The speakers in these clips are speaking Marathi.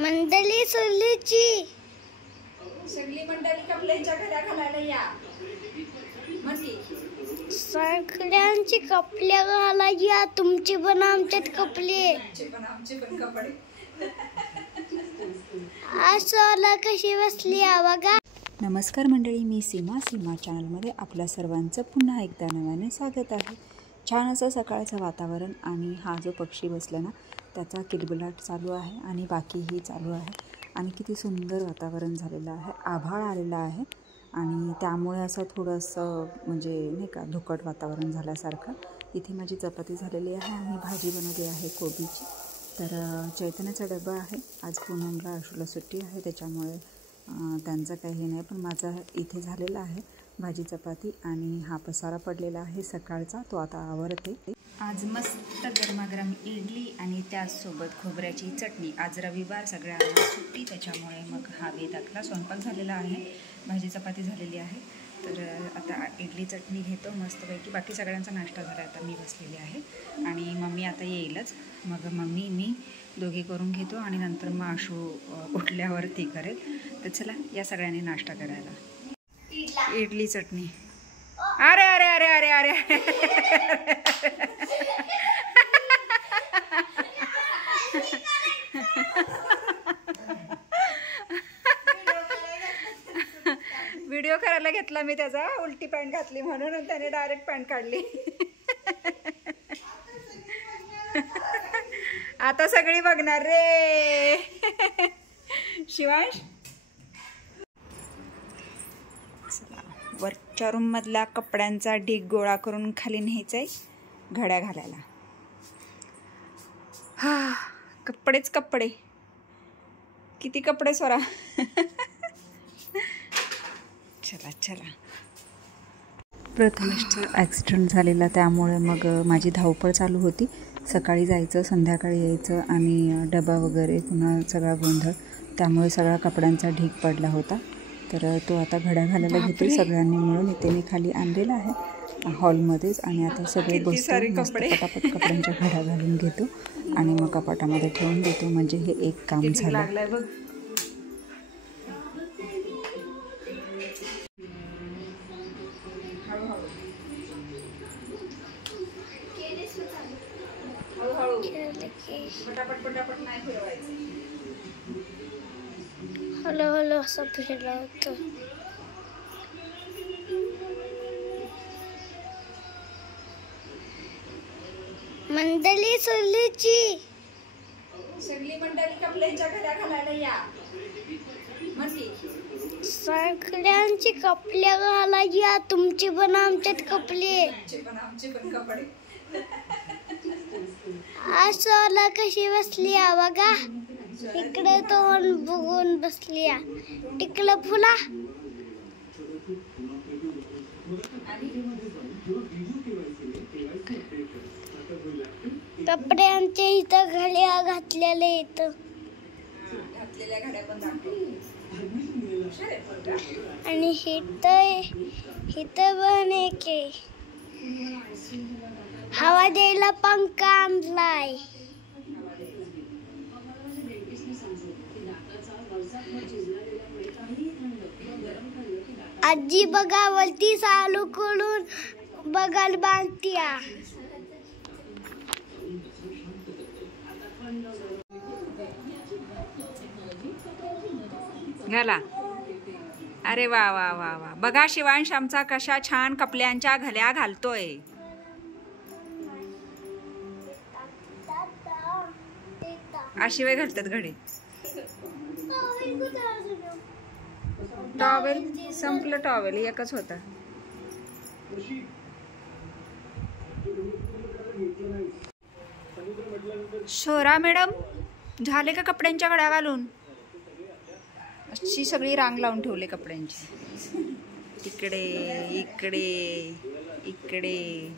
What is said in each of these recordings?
मंडळी सोलूची सगळी मंडळी कपड्यांच्या घड्या घालायला या. सगळ्यांची कपडे घालायला, तुमची पण आमच्यात कपडे. आमचे पण कपडे. आज सोला कशी बसली बघा. नमस्कार मंडळी, मी सीमा चॅनलमध्ये आपल्या सर्वांचं पुन्हा एकदा नव्याने स्वागत आहे. छान असं सकाळचं वातावरण आणि हा जो पक्षी बसला ना त्याचा किलबिलाट चालू आहे आणि बाकीही चालू आहे आणि किती सुंदर वातावरण झालेलं आहे. आभाळ आलेलं आहे आणि त्यामुळे असं थोडंसं म्हणजे नाही का धुकट वातावरण झाल्यासारखं. इथे माझी चपाती झालेली आहे आणि भाजी बनवली आहे कोबीची. तर चैतन्याचा डबा आहे. आज पूनमला आशूला सुट्टी आहे त्याच्यामुळे त्यांचं काही नाही, पण माझा इथे झालेला आहे भाजी चपाती आणि हा पसारा पडलेला आहे सकाळचा, तो आता आवरते. आज मस्त गरमागरम इडली आणि त्याचसोबत खोबऱ्याची चटणी. आज रविवार, सगळ्यांना सुट्टी, त्याच्यामुळे मग हा बेतातला स्वयंपाक झालेला आहे, भाजी चपाती झालेली आहे. तर आता इडली चटणी घेतो मस्तपैकी. बाकी सगळ्यांचा नाश्ता झाला, आता मी बसलेली आहे आणि मम्मी आता येईलच. मग मम्मी मी दोघी करून घेतो आणि नंतर मग आशू उठल्यावर ती करेल. तर चला या सगळ्यांनी नाश्ता करायला. इडली चटणी. अरे अरे अरे अरे अरे व्हिडिओ करायला घेतला मी त्याचा, उलटी पॅन्ट घातली म्हणून आणि त्याने डायरेक्ट पॅन्ट काढली. आता सगळी बघणार रे. शिवांश वरच्या रूममधला कपड्यांचा ढीग गोळा करून खाली न्यायचा आहे घड्या घालायला. हा कपडेच कपडे, किती कपडे स्वरा. चला चला. प्रथमेशचा ॲक्सिडेंट झालेला त्यामुळे मग माझी धावपळ चालू होती. सकाळी जायचं, संध्याकाळी यायचं आणि डबा वगैरे पुन्हा सगळा गोंधळ, त्यामुळे सगळा कपड्यांचा ढीग पडला होता. तर तो आता घड्या घालायला घेतो सगळ्यांनी मिळून. इथे मी खाली आणलेला आहे हॉलमध्येच आणि आता सगळे बसतो पटापट कपड्यांच्या घड्या घालून घेतो आणि मग कपाटामध्ये ठेवून देतो. म्हणजे हे एक काम झालं. पटापट नाही फिरवायचं. हळूहळू असं फिरला होतं. मंडळी सोलूची सगळी मंडळी कपड्यांच्या घड्या घालायला या. सगळ्यांची कपडे घालायला, तुमची पण आमच्यात कपडे. आमचे पण कपडे. आज सोला कशी बसली बघा. इकडे तोंड बघून बसली, तिकडं फुला. कपड्यांचे इथं घड्या घातलेले इथं आणि इथं पण एक हवा द्यायला पंखा आणलाय. आजी बघा वरती चालू करून बघाल बांधत्या. घाला. अरे वा वा वा वा. बघा शिवांश आमचा कशा छान कपड्यांच्या घड्या घालतोय. अशिवाय घालतात घडे. टॉवेल संपलं, टॉवेल एकच होता. शोरा मॅडम झाले का कपड्यांच्या घड्या घालून? अशी सगळी रांग लावून ठेवले कपड्यांची. इकडे इकडे इकडे.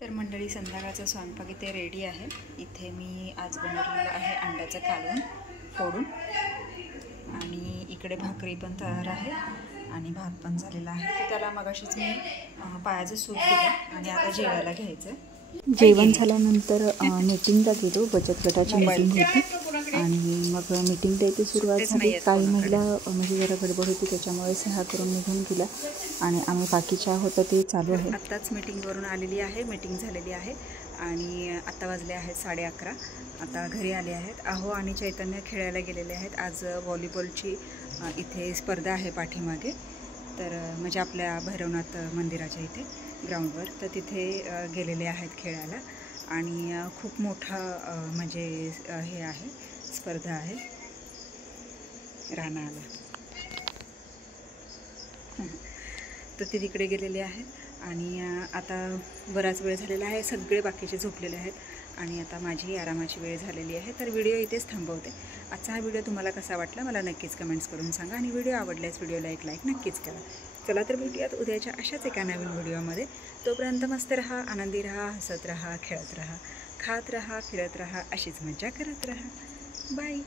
तर मंडळी संध्याकाळचा स्वयंपाक इथे रेडी आहे. इथे मी आज बनवलेलं आहे अंड्याचं कालवण फोडून आणि इकडे भाकरी पण तयार आहे आणि भात पण झालेला आहे. तर त्याला मगाशीच मी पायाचं सूप दिलं आणि आता जेवायला घ्यायचं. जेवण झाल्यानंतर मीटिंगला गेलो. बचत गटाची मीटिंग होती आणि मग मीटिंगला इथे सुरुवात झाली. काही महिला म्हणजे जरा गडबड होती त्याच्यामुळे सहा करून निघून गेला आणि आम्ही बाकीच्या होतं ते चालू आहे. आत्ताच मीटिंगवरून आलेली आहे. मीटिंग झालेली आहे आणि आत्ता वाजले आहेत 11:30. आता घरी आले आहेत. अहो आणि चैतन्य खेळायला गेलेले आहेत. आज व्हॉलीबॉलची इथे स्पर्धा आहे पाठीमागे, तर म्हणजे आपल्या भैरवनाथ मंदिराच्या इथे ग्राउंडवर, तर तिथे गेलेले आहेत खेळायला. आणि खूप मोठा म्हणजे हे आहे, स्पर्धा आहे. राणा आला तर ते तिकडे गेलेले आहेत आणि आता बराच वेळ झालेला आहे. सगळे बाकीचे झोपलेले आहेत आणि आता माझी आरामाची वेळ झालेली आहे. तर व्हिडिओ इथेच थांबवते. आजचा हा व्हिडिओ तुम्हाला कसा वाटला मला नक्कीच कमेंट्स करून सांगा आणि व्हिडिओ आवडल्यास व्हिडिओला एक लाईक नक्कीच करा. चला तर भेटूयात उद्याच्या अशाच एका नवीन व्हिडिओमध्ये. तोपर्यंत मस्त रहा, आनंदी रहा, हसत रहा, खेळत रहा, खात रहा, फिरत रहा, अशीच मजा करत रहा. बाय.